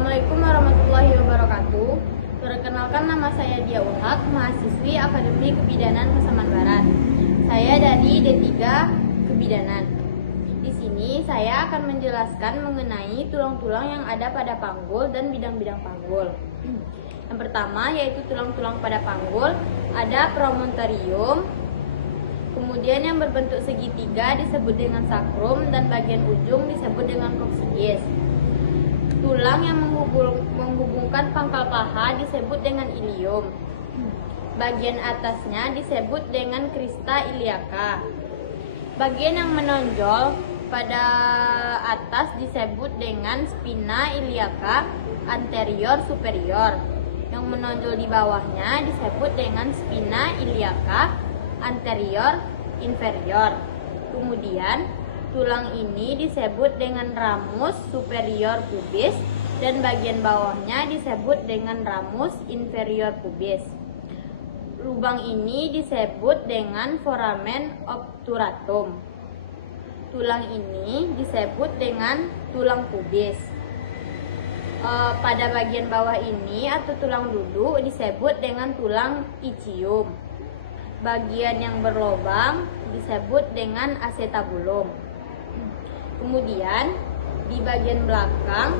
Assalamualaikum warahmatullahi wabarakatuh. Perkenalkan, nama saya Dia Ulhak, mahasiswi Akademi Kebidanan Pasaman Barat. Saya dari D3 Kebidanan. Di sini saya akan menjelaskan mengenai tulang-tulang yang ada pada panggul dan bidang-bidang panggul. Yang pertama yaitu tulang-tulang pada panggul, ada promontorium. Kemudian yang berbentuk segitiga disebut dengan sakrum dan bagian ujung disebut dengan koksigis. Tulang yang menghubungkan pangkal paha disebut dengan ilium. Bagian atasnya disebut dengan crista iliaca. Bagian yang menonjol pada atas disebut dengan spina iliaca anterior superior. Yang menonjol di bawahnya disebut dengan spina iliaca anterior inferior. Kemudian tulang ini disebut dengan ramus superior pubis dan bagian bawahnya disebut dengan ramus inferior pubis. Lubang ini disebut dengan foramen obturatum. Tulang ini disebut dengan tulang pubis. Pada bagian bawah ini atau tulang duduk disebut dengan tulang ischium. Bagian yang berlobang disebut dengan acetabulum. Kemudian di bagian belakang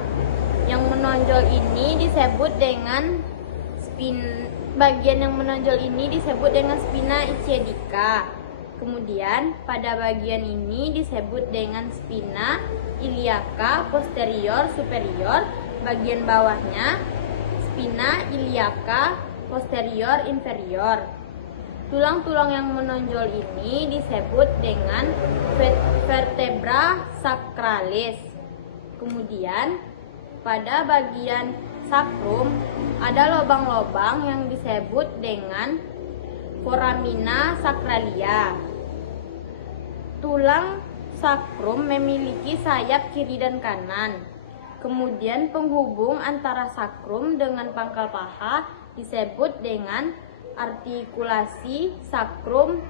yang menonjol ini disebut dengan spina ischiadica. Kemudian pada bagian ini disebut dengan spina iliaca posterior superior. Bagian bawahnya spina iliaca posterior inferior. Tulang-tulang yang menonjol ini disebut dengan vertebra sacralis. Kemudian pada bagian sakrum ada lubang-lubang yang disebut dengan foramina sacralia. Tulang sakrum memiliki sayap kiri dan kanan. Kemudian penghubung antara sakrum dengan pangkal paha disebut dengan artikulasi sakrum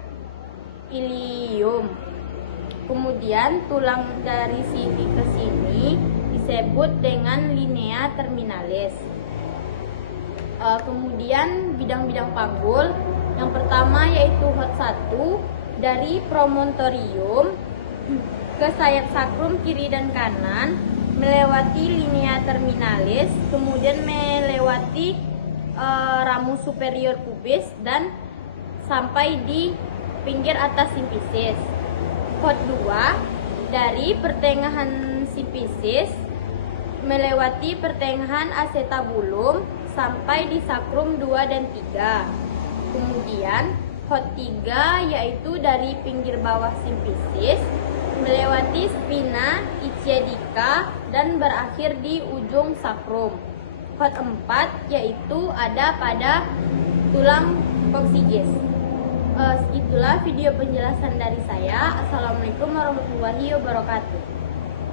ilium. Kemudian tulang dari sini ke sini disebut dengan linea terminalis. Kemudian bidang-bidang panggul, yang pertama yaitu hot 1 dari promontorium ke sayap sakrum kiri dan kanan, melewati linea terminalis, kemudian melewati ramus superior pubis dan sampai di pinggir atas simfisis. Hot 2 dari pertengahan simfisis melewati pertengahan acetabulum sampai di sakrum 2 dan 3. Kemudian hot 3 yaitu dari pinggir bawah simfisis melewati spina ischiadica dan berakhir di ujung sakrum. Hot 4 yaitu ada pada tulang koksigis. Itulah video penjelasan dari saya. Assalamualaikum warahmatullahi wabarakatuh.